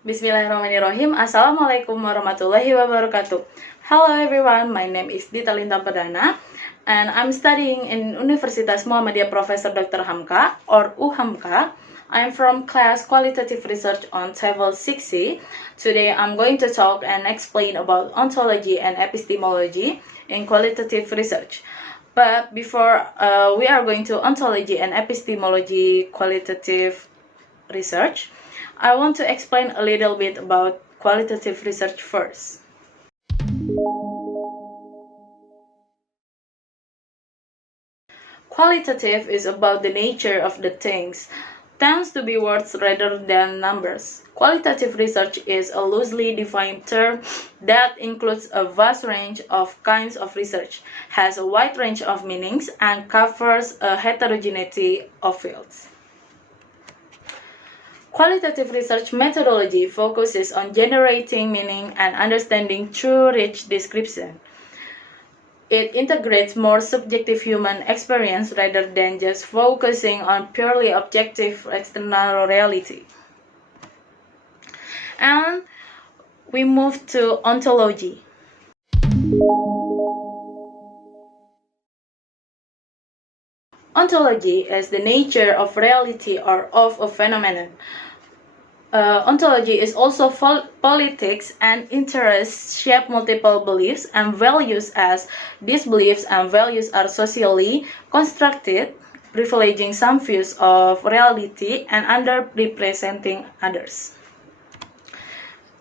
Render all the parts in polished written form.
Bismillahirrahmanirrahim. Assalamualaikum warahmatullahi wabarakatuh. Hello everyone, my name is Dhita Lintang Perdhana and I'm studying in Universitas Muhammadiyah Professor Dr. Hamka or Hamka. I'm from class Qualitative Research on TEFL 6C. Today I'm going to talk and explain about Ontology and Epistemology in Qualitative Research. But before we are going to Ontology and Epistemology Qualitative Research, I want to explain a little bit about qualitative research first. Qualitative is about the nature of the things, tends to be words rather than numbers. Qualitative research is a loosely defined term that includes a vast range of kinds of research, has a wide range of meanings, and covers a heterogeneity of fields. Qualitative research methodology focuses on generating meaning and understanding through rich description. It integrates more subjective human experience rather than just focusing on purely objective external reality. And we move to ontology. Ontology is the nature of reality or of a phenomenon. Ontology is also politics and interests shape multiple beliefs and values as these beliefs and values are socially constructed, privileging some views of reality and underrepresenting others.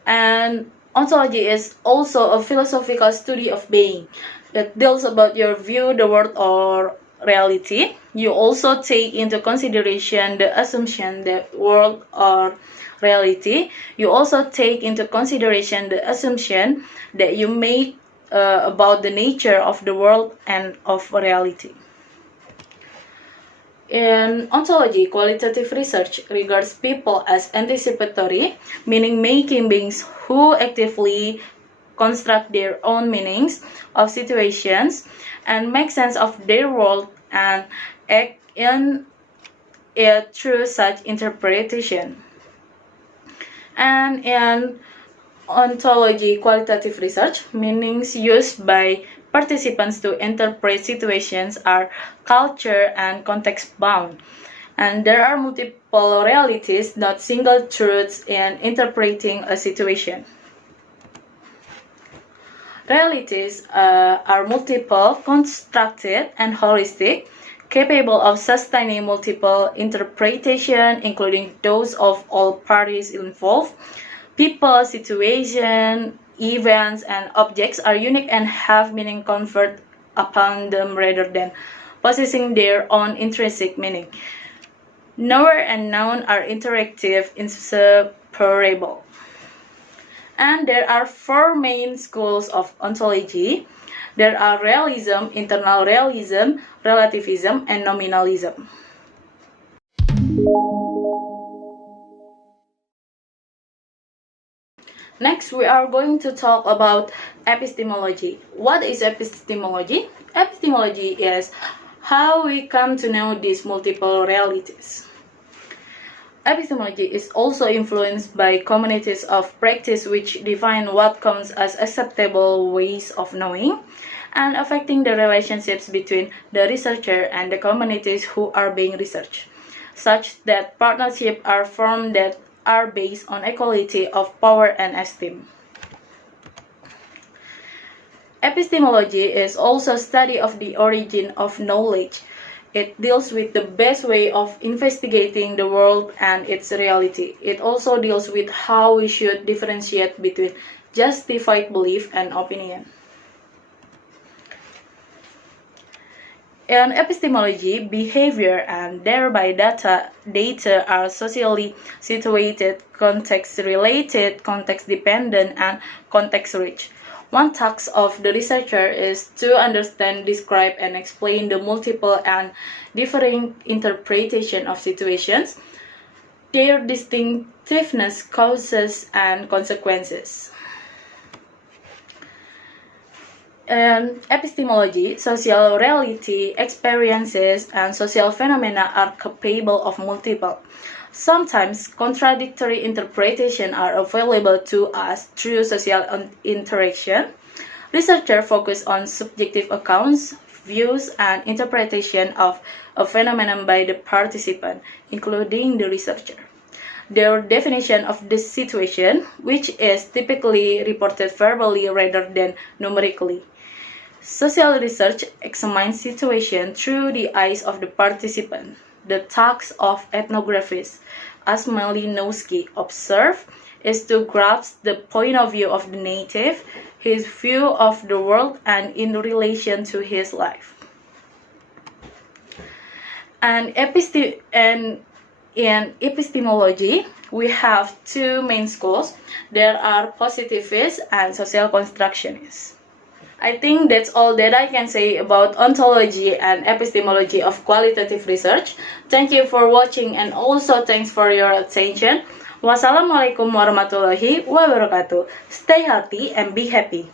And ontology is also a philosophical study of being. It deals about your view, the world, or reality. You also take into consideration the assumption that world or reality. You also take into consideration the assumption that you make about the nature of the world and of reality. In ontology, qualitative research regards people as anticipatory, meaning making beings who actively construct their own meanings of situations and make sense of their world and act in it through such interpretation. And in ontology qualitative research, meanings used by participants to interpret situations are culture and context bound. And there are multiple realities, not single truths, in interpreting a situation. Realities are multiple, constructed, and holistic, capable of sustaining multiple interpretation, including those of all parties involved. People, situation, events, and objects are unique and have meaning conferred upon them rather than possessing their own intrinsic meaning. Knower and known are interactive, inseparable. And there are four main schools of ontology. There are realism, internal realism, relativism, and nominalism. Next, we are going to talk about epistemology. What is epistemology? Epistemology is how we come to know these multiple realities. Epistemology is also influenced by communities of practice which define what counts as acceptable ways of knowing and affecting the relationships between the researcher and the communities who are being researched, such that partnerships are formed that are based on equality of power and esteem. Epistemology is also study of the origin of knowledge. It deals with the best way of investigating the world and its reality. It also deals with how we should differentiate between justified belief and opinion. In epistemology, behavior and thereby data are socially situated, context-related, context-dependent, and context-rich. One task of the researcher is to understand, describe, and explain the multiple and differing interpretation of situations, their distinctiveness, causes, and consequences. Epistemology, social reality, experiences, and social phenomena are capable of multiple, sometimes contradictory interpretation are available to us through social interaction. Researchers focus on subjective accounts, views, and interpretation of a phenomenon by the participant, including the researcher. Their definition of the situation, which is typically reported verbally rather than numerically. Social research examines situation through the eyes of the participant. The task of ethnographist, as Malinowski observed, is to grasp the point of view of the native, his view of the world, and in relation to his life. And in epistemology, we have two main schools. There are positivists and social constructionists. I think that's all that I can say about ontology and epistemology of qualitative research. Thank you for watching and also thanks for your attention. Wassalamualaikum warahmatullahi wabarakatuh. Stay healthy and be happy.